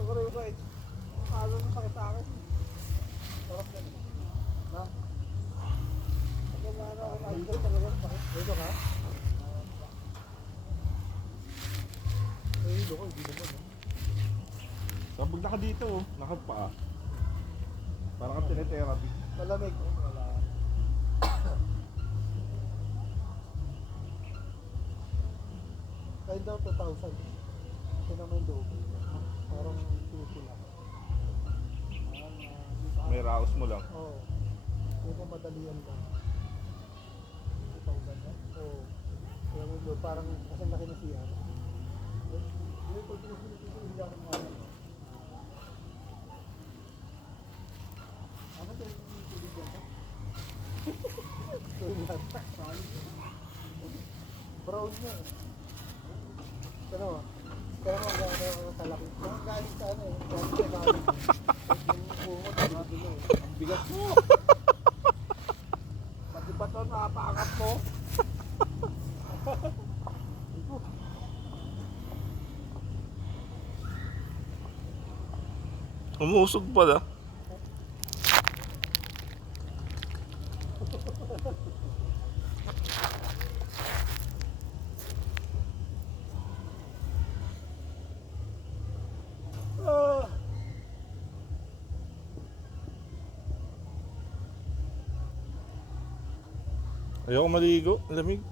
Siguro yung guys, ano nang sakit sa akin. Sarap yan. Na? Pagka ano, idol talaga sakit. Dito ka? Dito ko, hindi naman. Sabog na ka dito, oh. Nakapaa. Parang kang tine-therapy. Malamig. Wala. Kahit daw 2,000. Ito naman yung loob. Parang tuso lang. May raos mo lang. Oo. Ito madalian lang. 2,000 na? Oo. Kaya mo loob, parang kasang laki na siya. Yung pagtuso nito, hindi ako mga ano ito yung tulig dyan? Brown na. Pero ang gano'n ang talaki. Ang galing sa ano eh. Galing sa galing. Yung bungot, grabe na eh. Ang bigat mo. Pati ba ito nakapaangat mo? Umusog pala. Ayoko maligo, lamig.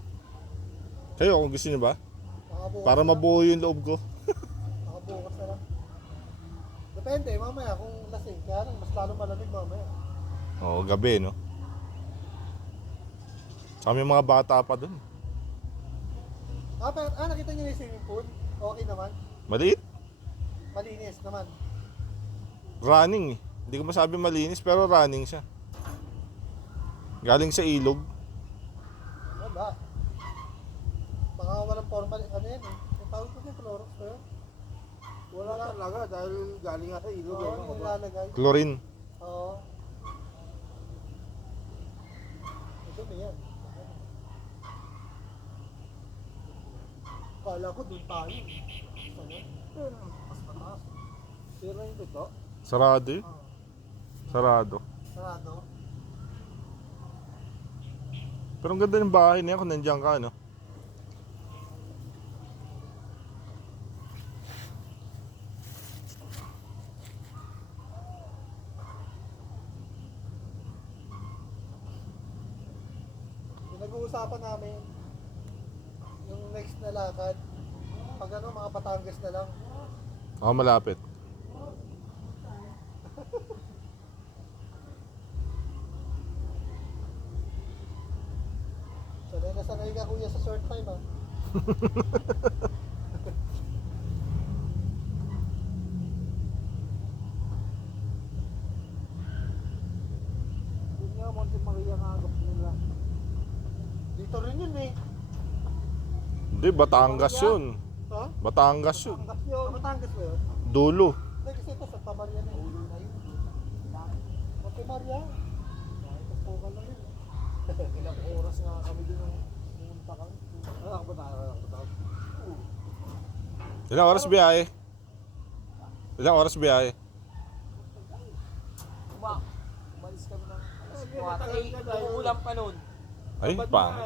Kayo, kung gusto niyo ba? Para mabuo yung loob ko. Nakabukas na lang. Depende, mamaya kung lasing. Kaya lang, mas lalo malamig mamaya. Oo, gabi, no? Kami mga bata pa dun. Pero, nakita niyo yung swimming pool? Okay naman. Maliit. Malinis naman. Running eh. Hindi ko masabi malinis, pero running siya. Galing sa ilog. Wala. Baka walang formal, ano yan eh. Yung tawag ko yung Clorox ba yun? Wala talaga dahil galing nga sa ilog. Oo, yung lalagay. Chlorine. Oo. Ito na yan. Kala ko doon tayo. Mas mataas. Pero yung ito? Sarado eh. Sarado. Sarado. Pero ang ganda ng bahay niya kung nandiyan ka, no? Pinag-uusapan namin yung next na lakad. Pag ano, mga Batangas na lang. Ako malapit. Sanay na sanay ka kuya sa short time ah. Yun nga, Monte Maria nga agap nila. Dito rin yun eh. Hindi, Batangas yun. Ha? Batangas yun. Batangas yun. Batangas ba yun? Dulo. Hindi kasi ito Santa Maria na yun. Monte Maria. Tutukan na rin. Ilang oras nga kami din nung pumunta kami. Ako ba tayo? Ilang oras biyahe? Ilang oras biyahe? Umalis kami ng umuulan pa noon. Ay, pa.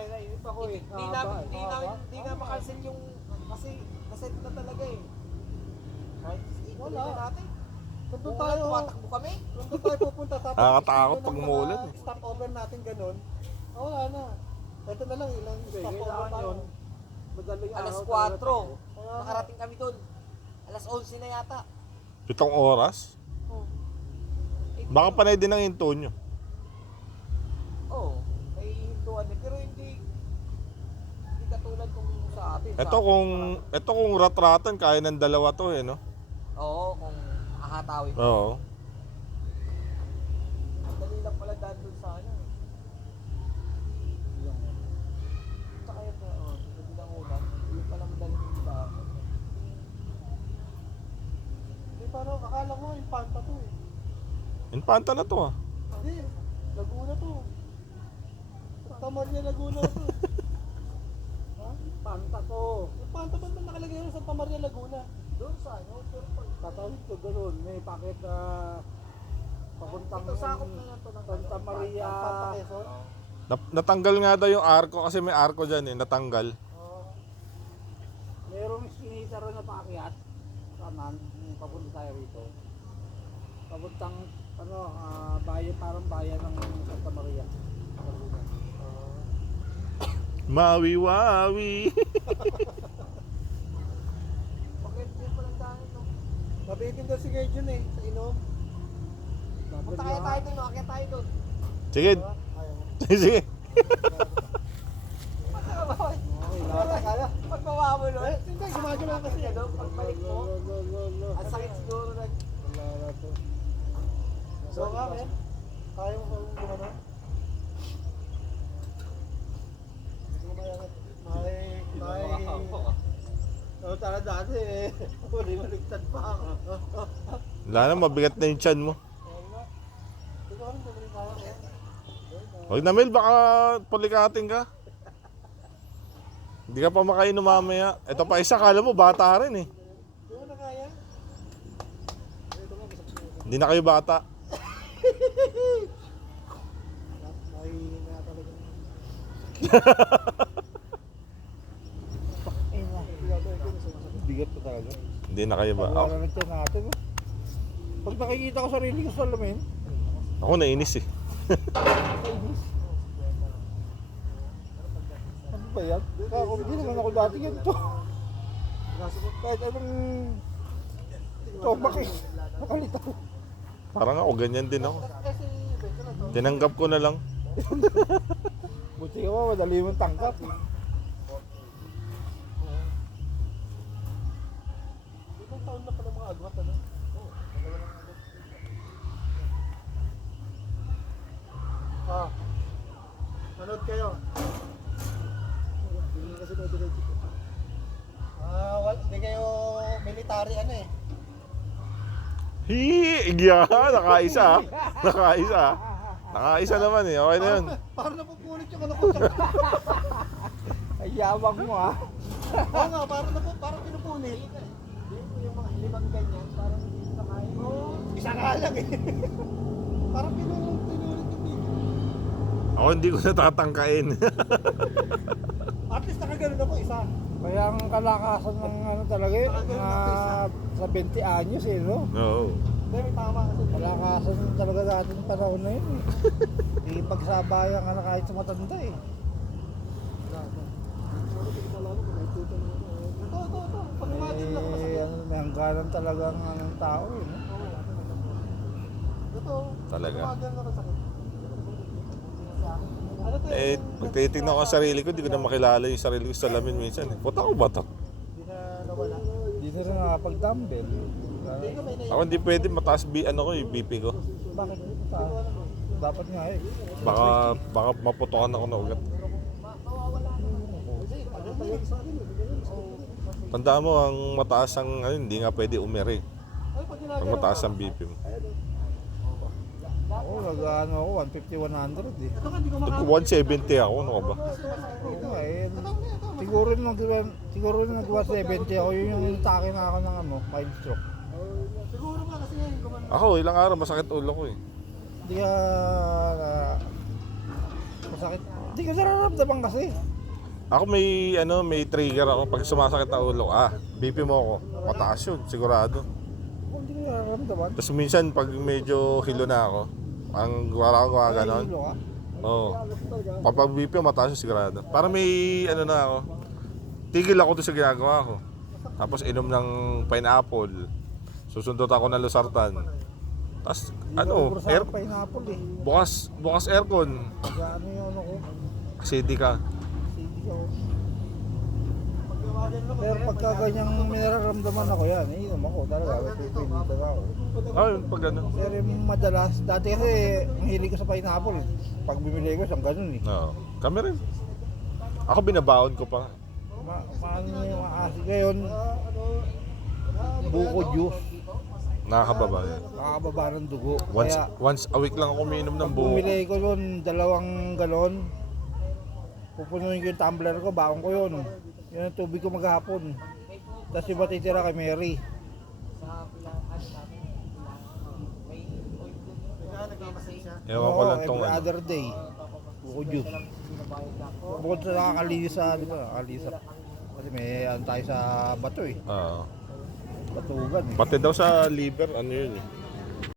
Hindi nga makancel yung kasi naset na talaga eh. Kahit ikunin na natin. Nandun Tayo, tayo. tumatakbo kami. Nandun tayo pupunta. Tapos Nakakatakot yun pag ang umuulan mga eh. stopover natin ganun. Wala na. Ito na lang ilang stopover tayo. Alas 4. Nakarating kami doon. Alas 11 na yata. 7 oras? Oh. Baka panay din ang hinto nyo. Oo. May hintuan eh. Pero hindi katulad kung sa atin. Ito kung rat-ratan, kaya ng dalawa to eh, no? Oo, kung ahatawin. Oo. Dali lang pala dahil doon sa ano. Tsaka yun na, hindi lang ulan. Yung pala madali yung iba. Hindi parang akala ko Infanta to eh. Infanta na to ah. Hindi. Laguna to. Santa Maria Laguna to. Ha? Infanta to. Infanta ba naman nakalagay yun sa Santa Maria, Laguna. Doon sa ano, pero pag Tatawid ko gano'n. May packet na papuntang ito sakop na lang to ng Santa Maria. Papakeson. Natanggal nga daw yung arko kasi may arko dyan eh, natanggal. Merong sinita rin na paakyat. Kanan, yung papunta tayo rito. Papuntang ano, bayan, parang bayan ng Santa Maria. Laguna. Mawi-wawi. bakit din pa lang dahil no? Nabitin daw si Kuya Jun eh, sa inom. Punta kaya tayo doon, makakaya tayo doon. Sige, Ayaw mo. sige. Kaya? Pag mawawa nun, Hindi, gumagano lang kasi. ano, pagbalik mo, ang sakit siguro na. Wala na to. So nga, men. Kaya mo kung gumano? Oo, tala dati eh. Huli maligtad pa ako. Wala na, mabigat na yung tiyan mo. Ikaw rin, bumili tayo eh. Huwag na Mel, baka palikating ka. Hindi ka pa makainom mamaya. Ito pa isa, kala mo bata rin eh. Di mo na kaya? Ito nga, masakit mo. Hindi na kayo bata. Mahina talaga. Bigat pa talaga. Hindi na kayo ba? Ako, Wala na ito natin. Pag nakikita ko sarili ko sa lamin, ako nainis eh. ano ba yan? Ako hindi naman ako dati ganito. Kahit anong tomak eh. Nakalitaw. Parang ako, ganyan din ako. Tinanggap ko na lang. Buti ka ba, madali mong tangkap. Ibang taon na pala mga agwat, ano? Manood kayo. Hindi kasi nadiretso ko. Hindi kayo military ano eh. Yeah, nakaisa ah. Nakaisa ah. Nakaisa naman eh, okay na yun. Parang napupunit yung ano ko. Ay, yabang mo ah. Oo nga, parang pinupunit. Yung mga limang ganyan, parang hindi na kaya. Isa nga lang eh. Parang pinulit yung video. Ako hindi ko natatangkain. At least nakagano'n ako isa. Kaya ang kalakasan ng ano talaga eh, sa 20 anyos eh, no? Oo. Hindi, may tama kasi. Kalakasan talaga natin panahon na yun eh. Hindi pagsabayan ka na kahit sa matanda eh. Ano, may hangganan talaga ang anong tao eh, no? Talaga. Ano to Eh, pag tinitignan ko ang sarili ko, hindi ko na makilala yung sarili ko sa salamin minsan eh. Puta ko ba to? Hindi na nawala. Hindi na rin nakapag-dumbbell. Ako hindi pwede mataas ano ko yung BP ko. Bakit? Dapat nga eh. Baka maputokan ako na ugat. Tandaan mo, ang mataas ang ano, hindi nga pwede umiri. Pag mataas ang BP mo. Ako, nag-ano ako, 150, 100 eh. Nag 170 ako, ano ka ba? Oo nga eh. Siguro nung nag 170 ako, yun yung atake na ako ng ano, mind stroke. Siguro ba kasi Ako, ilang araw masakit ulo ko eh. hindi ka masakit. Hindi ka nararamdaman kasi. Ako may trigger ako pag sumasakit na ulo. BP mo ako. Mataas yun, sigurado. Hindi ka nararamdaman. Tapos minsan pag medyo hilo na ako, ang wala ko ganon. Hilo ka? Oo. Kapag BP mo, mataas yun, sigurado. Para may ano na ako. Tigil ako doon sa ginagawa ko. Tapos inom ng pineapple. Susundot ako ng losartan. Tapos Air pineapple eh. bukas aircon. Ano yung ano ko? Acidic ka. Hindi ako. Pero pagka ganyang may nararamdaman ako yan, inom ako talaga. Pipilitan ako. Pag ano. Pero yung madalas, dati kasi ang hilig ko sa pineapple. Pag bumili ko, siyang ganun eh. Oo. Kami rin. Ako binabaon ko pa. Paano yung aasi ngayon? Buko juice. Nakakababa yan. Nakakababa ng dugo. Once a week lang ako umiinom ng Pag buo. bumili ko yun, 2 galon. Pupunuin ko yung tumbler ko, baon ko yun. Yun ang tubig ko maghapon. Tapos iba titira kay Mary. Sa pilahan namin, may point din yun. Kaya nagmamasay siya. Ewan ko lang tong every ano. other day. Bukod yun. Bukod sa nakakalinis sa, di ba? Nakakalinis sa. Kasi may ano tayo sa bato eh. Oo. Batugan eh. Pati daw sa liver, ano yun eh.